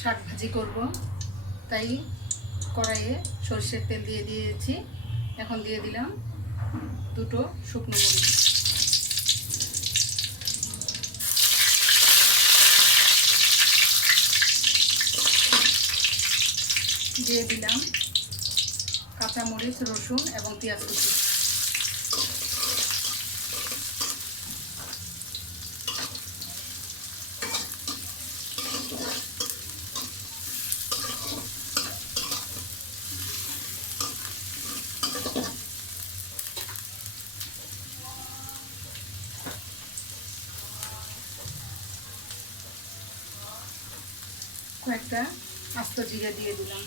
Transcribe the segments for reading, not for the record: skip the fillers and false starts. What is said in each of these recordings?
শাক ভাজি করব, তাই কড়াইয়ে সরষের তেল দিয়ে দিয়েছি। এখন দিয়ে দিলাম দুটো শুকনো মরিচ, দিয়ে দিলাম কাঁচা মরিচ, রসুন এবং পেঁয়াজ কুচি। কয়েকটা আস্ত জিরে দিয়ে দিলাম।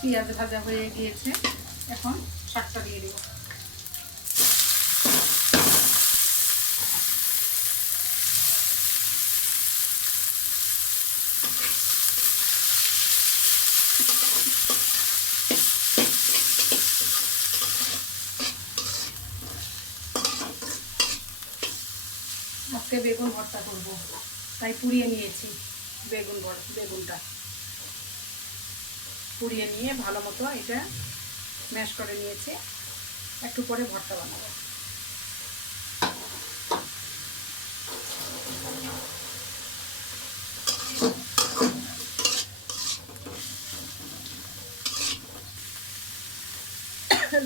পেঁয়াজ ভাজা হয়ে গিয়েছে, এখন শাকটা দিয়ে দেব। আজকে বেগুন ভর্তা করব, তাই পুড়িয়ে নিয়েছি। বেগুনটা পুড়িয়ে নিয়ে ভালো মতো এটা ম্যাশ করে নিয়েছি। একটু পরে ভর্তা বানাবো।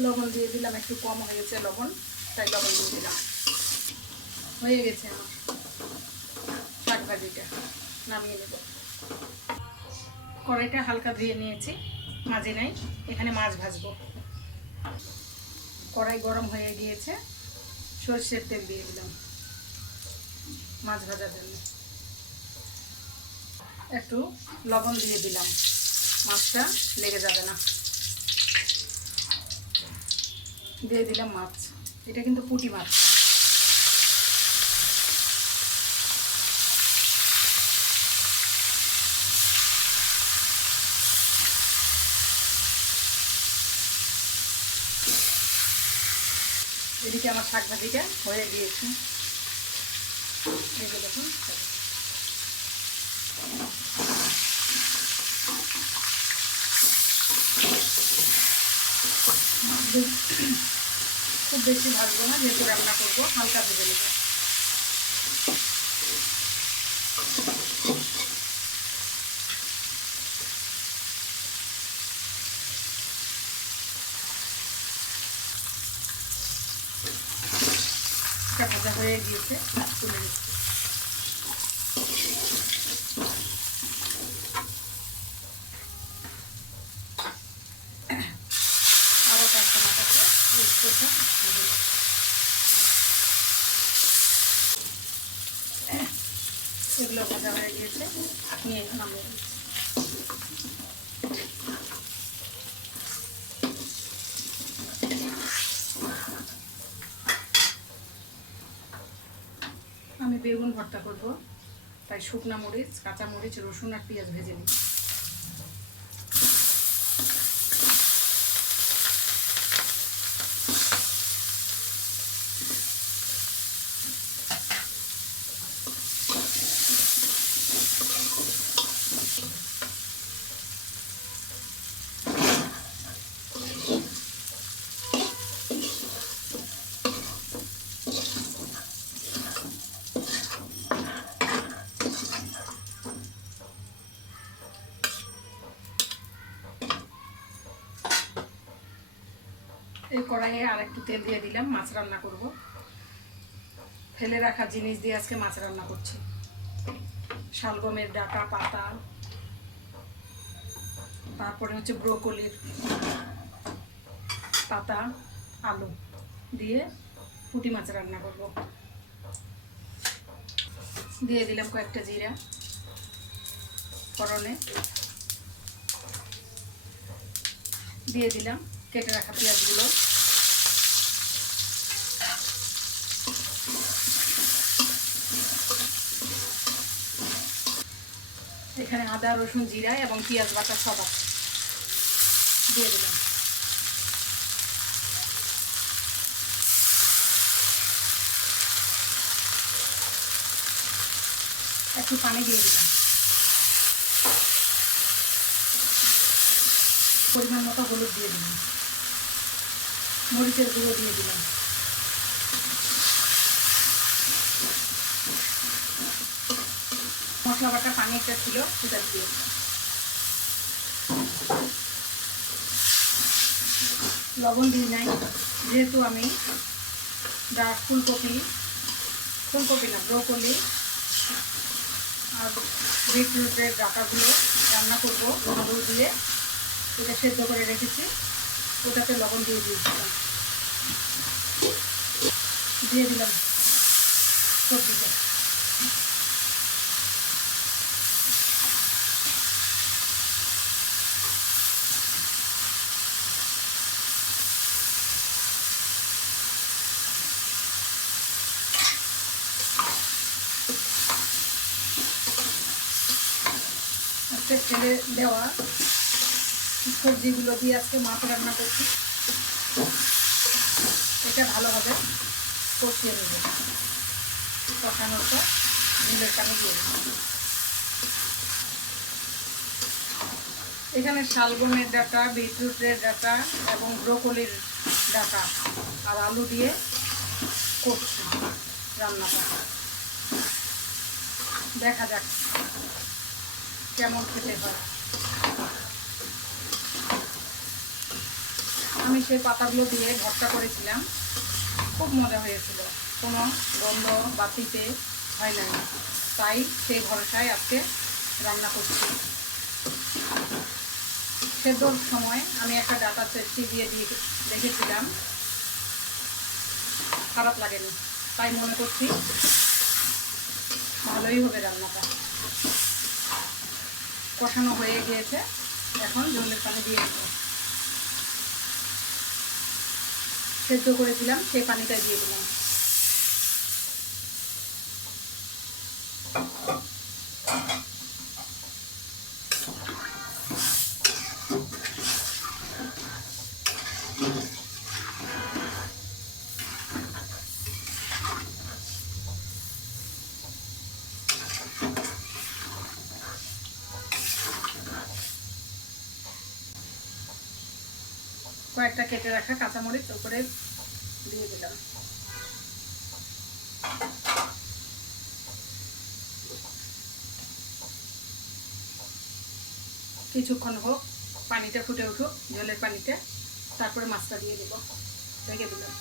লবণ দিয়ে দিলাম, একটু কম হয়েছে লবণ, তাই লবণ দিয়ে দিলাম। হয়ে গেছে আমার শাক ভাজিটা, নামিয়ে নেব। কড়াইটা হালকা ধুয়ে নিয়েছি, মাঝে নাই, এখানে মাছ ভাজবো। কড়াই গরম হয়ে গিয়েছে, সরষের তেল দিয়ে দিলাম মাছ ভাজার জন্য। একটু লবণ দিয়ে দিলাম, মাছটা লেগে যাবে না। দিয়ে দিলাম মাছ, এটা কিন্তু পুঁটি মাছ। এদিকে আমার শাক ভাজিটা হয়ে গিয়েছে, এই যে দেখুন। খুব বেশি ভাজবো না, যেহেতু রান্না করবো, হালকা ভেজে নেব। এটা ভাজা হয়ে গিয়েছে, তুলে নিচ্ছি। আরও কয়েকটা মাছ আছে, এগুলো ভাজা হয়ে গিয়েছে, নিয়ে নামিয়ে দিচ্ছি। আমি বেগুন ভর্তা করব, তাই শুকনা মরিচ, কাঁচা মরিচ, রসুন আর পেঁয়াজ ভেজে নিই। এই কড়াইয়ে আর একটু তেল দিয়ে দিলাম, মাছ রান্না করব। ফেলে রাখা জিনিস দিয়ে আজকে মাছ রান্না করছি। শালগমের ডাঁটা, পাতা, তারপরে হচ্ছে ব্রোকলির পাতা, আলু দিয়ে পুঁটি মাছ রান্না করব। দিয়ে দিলাম কয়েকটা জিরা ফোড়নে, দিয়ে দিলাম কেটে রাখা পেঁয়াজগুলো, এখানে আদা, রসুন, জিরা এবং পেঁয়াজ বাটা সব আছে, দিয়ে দিলাম। একটু পানি দিয়ে দিলাম, পরিমাণ মতো হলুদ দিয়ে দিলাম, মরিচের গুঁড়ো দিয়ে দিলাম, মশলা বাটা পানি একটা ছিল সেটা দিয়ে দিলাম, লবণ দিই নাই যেহেতু আমি ফুলকপি না ব্রোকলি আর বিটরুটের ডাঁটাগুলো রান্না করব আলু দিয়ে, এটা সেদ্ধ করে রেখেছি, ওটাতে লবণ দিয়ে দিয়েছিলাম, দিয়ে দিলাম সবজিটা। আজকে ফেলে দেওয়া সবজিগুলো দিয়ে আজকে মাছ রান্না করছি, এটা ভালোভাবে কষিয়ে নেব, কষানোর পর ঝোলের পানি দিয়ে দেব। এখানে শালগমের ডাঁটা, বিটরুটের ডাঁটা এবং ব্রোকলির ডাঁটা আর আলু দিয়ে করছি রান্নাটা, দেখা যাক কেমন খেতে হয়। আমি সেই পাতাগুলো দিয়ে ভর্তা করেছিলাম, খুব মজা হয়েছিল, কোনো গন্ধ বাতিতে হয় নাই, তাই সেই ভরসায় আজকে রান্না করছি। সেদ্ধর সময় আমি একটা ডাটা চেষ্টি দিয়ে রেখেছিলাম, খারাপ লাগেনি, তাই মনে করছি ভালোই হবে রান্নাটা। কষানো হয়ে গিয়েছে, এখন ঝোলের পানি দিয়ে দেবো, সেদ্ধ করেছিলাম সেই পানিটা দিয়ে দিলাম। কয়েকটা কেটে রাখা কাঁচামরিচ উপরে দিয়ে দিলাম, কিছুক্ষণ হোক, পানিটা ফুটে উঠুক ঝোলের পানিতে, তারপরে মাছটা দিয়ে দেব, রেখে দিলাম।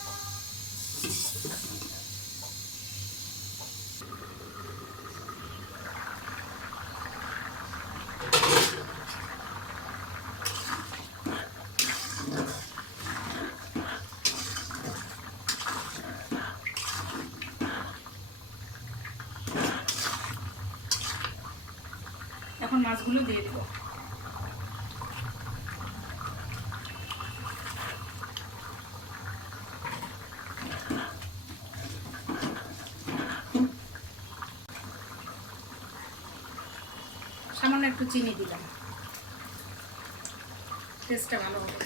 এখন মাছগুলো দিয়ে দেব, সামান্য একটু চিনি দিলাম, টেস্টটা ভালো হবে।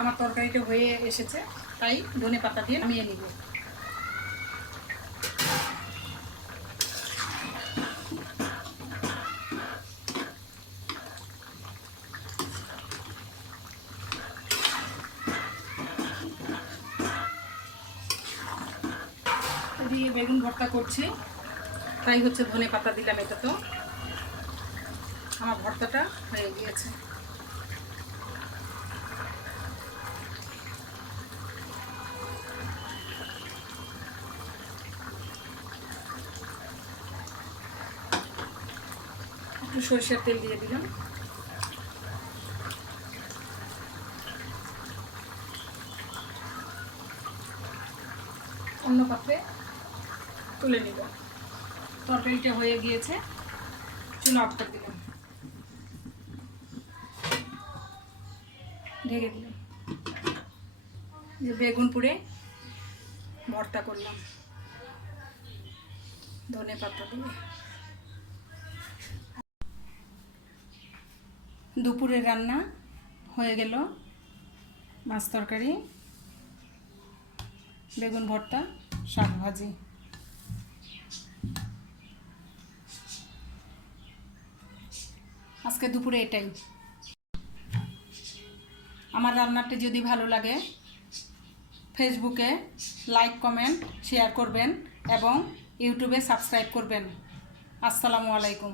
আমার তরকারিটা হয়ে এসেছে, তাই ধনেপাতা দিয়ে নামিয়ে নিব। দিয়ে বেগুন ভর্তা করছি, তাই হচ্ছে ধনেপাতা দিলাম, এটা তো আমার ভর্তাটা হয়ে গিয়েছে। একটু সরষের তেল দিয়ে দিলাম, অন্য পাত্রে তুলে নিব। তরকারিটা হয়ে গিয়েছে, চুলা অফ করে দিলাম, ঢেকে দিলাম। যে বেগুন পুড়ে ভর্তা করলাম ধনেপাতা দিয়ে। দুপুরের রান্না হয়ে গেল, মাছ তরকারি, বেগুন ভর্তা, শাক ভাজি। আজকে দুপুরে এটাই। আমার রান্নাটি যদি ভালো লাগে ফেসবুকে লাইক, কমেন্ট, শেয়ার করবেন এবং ইউটিউবে সাবস্ক্রাইব করবেন। আসসালামু আলাইকুম।